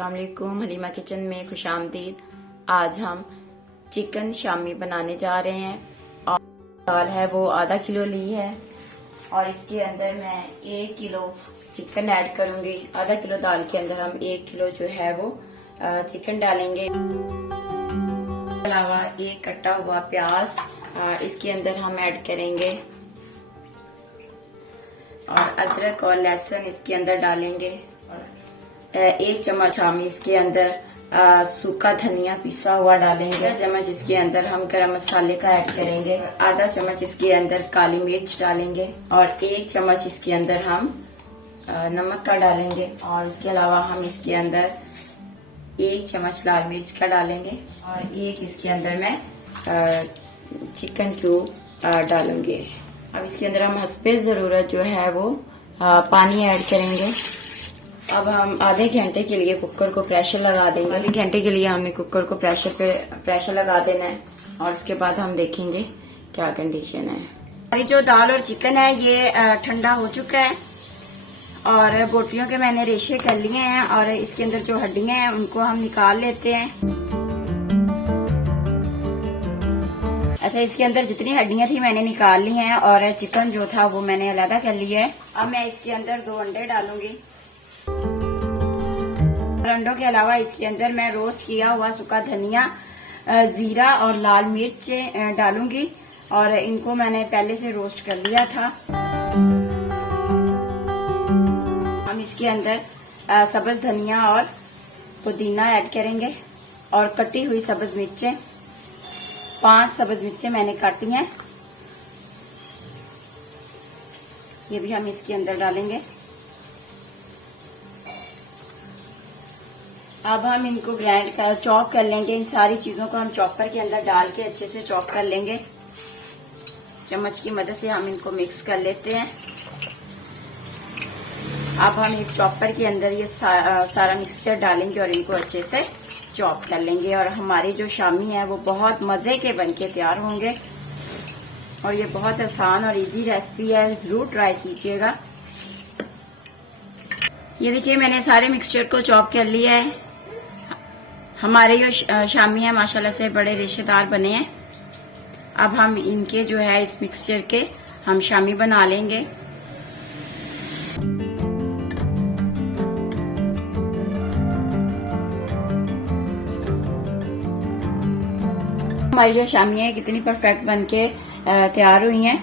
अस्सलाम वालेकुम। हलीमा किचन में खुशामदीद। आज हम चिकन शामी बनाने जा रहे हैं और दाल है वो आधा किलो ली है और इसके अंदर मैं 1 किलो चिकन ऐड करूंगी। आधा किलो दाल के अंदर हम 1 किलो जो है वो चिकन डालेंगे। इसके अलावा एक कटा हुआ प्याज इसके अंदर हम ऐड करेंगे और अदरक और लहसुन इसके अंदर डालेंगे। 1 चम्मच हम इसके अंदर सूखा धनिया पिसा हुआ डालेंगे। 1 चम्मच इसके अंदर हम गरम मसाले का ऐड करेंगे। आधा चम्मच इसके अंदर काली मिर्च डालेंगे और 1 चम्मच इसके अंदर हम नमक का डालेंगे और उसके अलावा हम इसके अंदर 1 चम्मच लाल मिर्च का डालेंगे और 1 इसके अंदर मैं चिकन क्यूब डालूंगी। अब इसके अंदर हम हस्बे ज़रूरत जो है वो पानी ऐड करेंगे। अब हम आधे घंटे के लिए कुकर को प्रेशर लगा देंगे। आधे घंटे के लिए हमें कुकर को प्रेशर लगा देना है और उसके बाद हम देखेंगे क्या कंडीशन है। हमारी जो दाल और चिकन है ये ठंडा हो चुका है और बोटियों के मैंने रेशे कर लिए हैं और इसके अंदर जो हड्डियां हैं उनको हम निकाल लेते हैं। अच्छा, इसके अंदर जितनी हड्डियां थी मैंने निकाल ली हैं और चिकन जो था वो मैंने अलग कर लिया है। अब मैं इसके अंदर 2 अंडे डालूंगी और अंडों के अलावा इसके अंदर मैं रोस्ट किया हुआ सूखा धनिया, जीरा और लाल मिर्च डालूंगी और इनको मैंने पहले से रोस्ट कर लिया था। हम इसके अंदर सब्ज धनिया और पुदीना ऐड करेंगे और कटी हुई सब्ज मिर्चें, 5 सब्ज मिर्चें मैंने काटी हैं, ये भी हम इसके अंदर डालेंगे। अब हम इनको चॉप कर लेंगे। इन सारी चीजों को हम चॉपर के अंदर डाल के अच्छे से चॉप कर लेंगे। चम्मच की मदद से हम इनको मिक्स कर लेते हैं। अब हम एक चॉपर के अंदर ये सारा मिक्सचर डालेंगे और इनको अच्छे से चॉप कर लेंगे और हमारी जो शामी है वो बहुत मजे के बनके तैयार होंगे और ये बहुत आसान और इजी रेसिपी है, जरूर ट्राई कीजिएगा। ये देखिए मैंने सारे मिक्सचर को चॉप कर लिया है। हमारे जो शामी है माशाल्लाह से बड़े रेशेदार बने हैं। अब हम इनके जो है इस मिक्सचर के हम शामी बना लेंगे। हमारी जो शामी है कितनी परफेक्ट बनके तैयार हुई हैं।